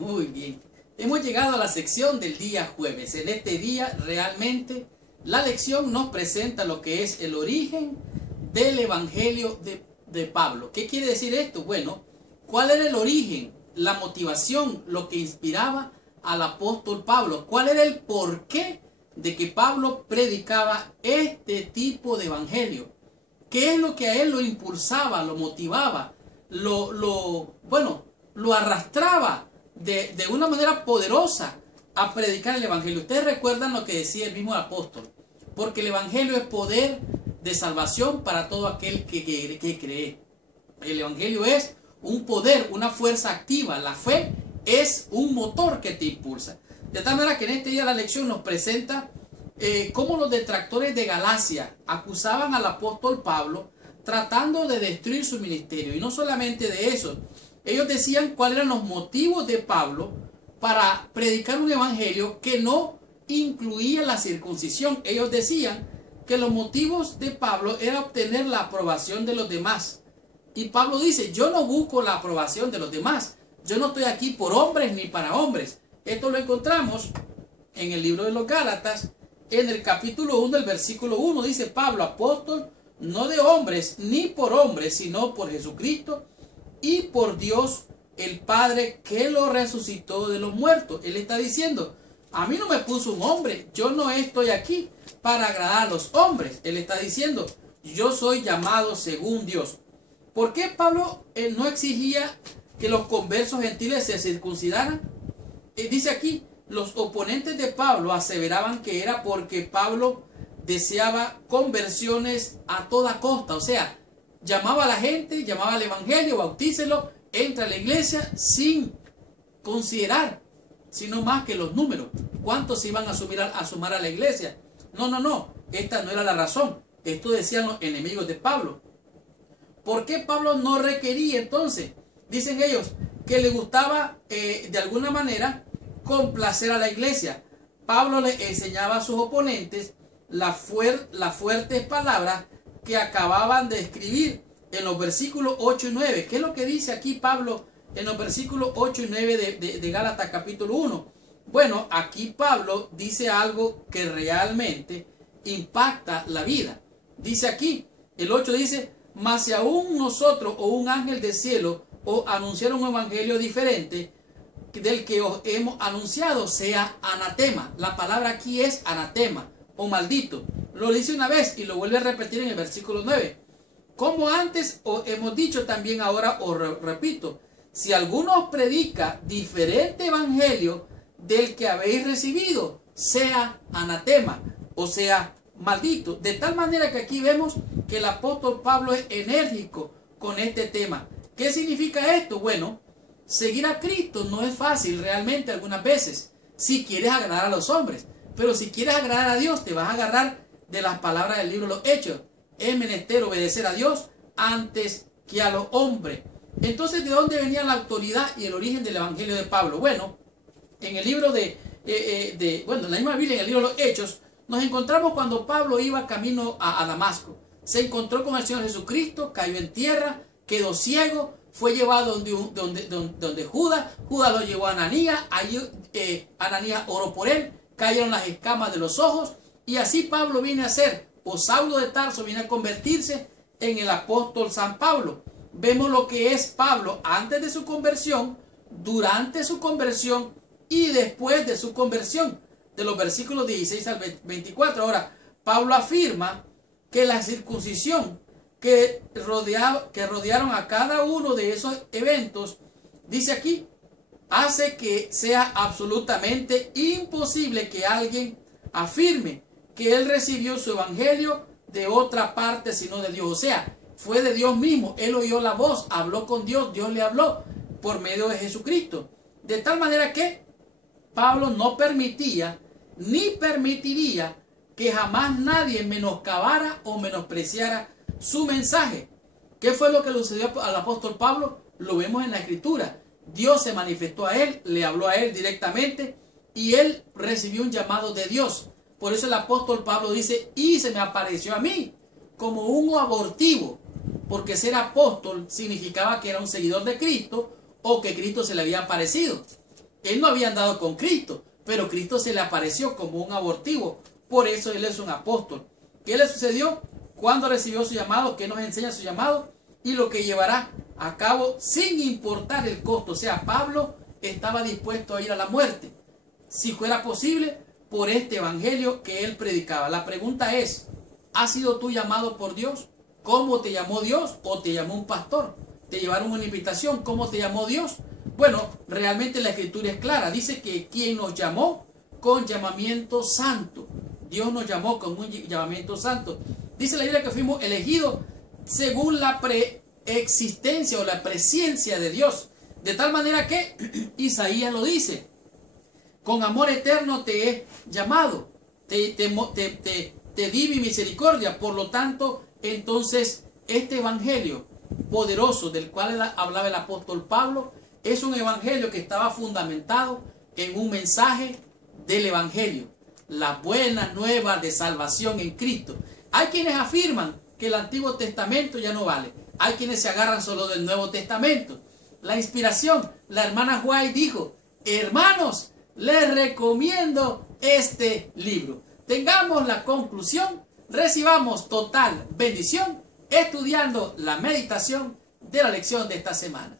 Muy bien. Hemos llegado a la sección del día jueves. En este día realmente la lección nos presenta lo que es el origen del Evangelio de Pablo. ¿Qué quiere decir esto? Bueno, ¿cuál era el origen, la motivación, lo que inspiraba al apóstol Pablo? ¿Cuál era el porqué de que Pablo predicaba este tipo de evangelio? ¿Qué es lo que a él lo impulsaba, lo motivaba, lo arrastraba de una manera poderosa a predicar el evangelio? Ustedes recuerdan lo que decía el mismo apóstol: porque el evangelio es poder de salvación para todo aquel que cree. El evangelio es un poder, una fuerza activa. La fe es un motor que te impulsa. De tal manera que en este día la lección nos presenta cómo los detractores de Galacia acusaban al apóstol Pablo tratando de destruir su ministerio. Y no solamente de eso, ellos decían cuáles eran los motivos de Pablo para predicar un evangelio que no incluía la circuncisión. Ellos decían que los motivos de Pablo era obtener la aprobación de los demás. Y Pablo dice: yo no busco la aprobación de los demás. Yo no estoy aquí por hombres ni para hombres. Esto lo encontramos en el libro de los Gálatas, en el capítulo 1, el versículo 1. Dice Pablo, apóstol, no de hombres ni por hombres, sino por Jesucristo y por Dios el Padre, que lo resucitó de los muertos. Él está diciendo: a mí no me puso un hombre, yo no estoy aquí para agradar a los hombres. Él está diciendo: yo soy llamado según Dios. ¿Por qué Pablo no exigía que los conversos gentiles se circuncidaran? Dice aquí, los oponentes de Pablo aseveraban que era porque Pablo deseaba conversiones a toda costa. O sea, llamaba a la gente, llamaba al evangelio, bautícelo, entra a la iglesia sin considerar sino más que los números. ¿Cuántos se iban a sumar a la iglesia? No. Esta no era la razón. Esto decían los enemigos de Pablo. ¿Por qué Pablo no requería entonces? Dicen ellos que le gustaba de alguna manera complacer a la iglesia. Pablo le enseñaba a sus oponentes las fuertes palabras que acababan de escribir en los versículos 8 y 9. ¿Qué es lo que dice aquí Pablo en los versículos 8 y 9 de Gálatas capítulo 1? Bueno, aquí Pablo dice algo que realmente impacta la vida. Dice aquí, el 8 dice: mas si aún nosotros o un ángel del cielo os anunciara un evangelio diferente del que os hemos anunciado, sea anatema. La palabra aquí es anatema o maldito. Lo dice una vez y lo vuelve a repetir en el versículo 9. Como antes os hemos dicho, también ahora os repito: si alguno os predica diferente evangelio del que habéis recibido, sea anatema, o sea maldito. De tal manera que aquí vemos que el apóstol Pablo es enérgico con este tema. ¿Qué significa esto? Bueno, seguir a Cristo no es fácil realmente algunas veces, si quieres agradar a los hombres. Pero si quieres agradar a Dios, te vas a agarrar de las palabras del libro de los Hechos. Es menester obedecer a Dios antes que a los hombres. Entonces, ¿de dónde venía la autoridad y el origen del evangelio de Pablo? Bueno, en el libro en la misma Biblia, en el libro de los Hechos, nos encontramos cuando Pablo iba camino a Damasco. Se encontró con el Señor Jesucristo, cayó en tierra, quedó ciego, fue llevado donde Judas lo llevó a Ananías, allí Ananías oró por él, cayeron las escamas de los ojos, y así Pablo viene a ser, o Saulo de Tarso viene a convertirse en el apóstol San Pablo. Vemos lo que es Pablo antes de su conversión, durante su conversión y después de su conversión, de los versículos 16 al 24. Ahora, Pablo afirma que la circuncisión que rodearon a cada uno de esos eventos, dice aquí, hace que sea absolutamente imposible que alguien afirme que él recibió su evangelio de otra parte sino de Dios. O sea, fue de Dios mismo. Él oyó la voz, habló con Dios, Dios le habló por medio de Jesucristo. De tal manera que Pablo no permitía ni permitiría que jamás nadie menoscabara o menospreciara su mensaje. ¿Qué fue lo que le sucedió al apóstol Pablo? Lo vemos en la Escritura. Dios se manifestó a él, le habló a él directamente y él recibió un llamado de Dios. Por eso el apóstol Pablo dice: y se me apareció a mí como un abortivo, porque ser apóstol significaba que era un seguidor de Cristo o que Cristo se le había aparecido. Él no había andado con Cristo, pero Cristo se le apareció como un abortivo. Por eso él es un apóstol. ¿Qué le sucedió cuando recibió su llamado? ¿Qué nos enseña su llamado? Y lo que llevará a cabo sin importar el costo. O sea, Pablo estaba dispuesto a ir a la muerte, si fuera posible, por este evangelio que él predicaba. La pregunta es, ¿has sido tú llamado por Dios? ¿Cómo te llamó Dios? ¿O te llamó un pastor? ¿Te llevaron una invitación? ¿Cómo te llamó Dios? Bueno, realmente la escritura es clara. Dice que quien nos llamó con llamamiento santo. Dios nos llamó con un llamamiento santo. Dice la Biblia que fuimos elegidos según la preexistencia o la presciencia de Dios. De tal manera que Isaías lo dice. Con amor eterno te he llamado. Te di mi misericordia. Por lo tanto, entonces, este evangelio poderoso del cual hablaba el apóstol Pablo es un evangelio que estaba fundamentado en un mensaje del evangelio, la buena nueva de salvación en Cristo. Hay quienes afirman que el Antiguo Testamento ya no vale. Hay quienes se agarran solo del Nuevo Testamento. La inspiración, la hermana White dijo, hermanos, les recomiendo este libro. Tengamos la conclusión, recibamos total bendición estudiando la meditación de la lección de esta semana.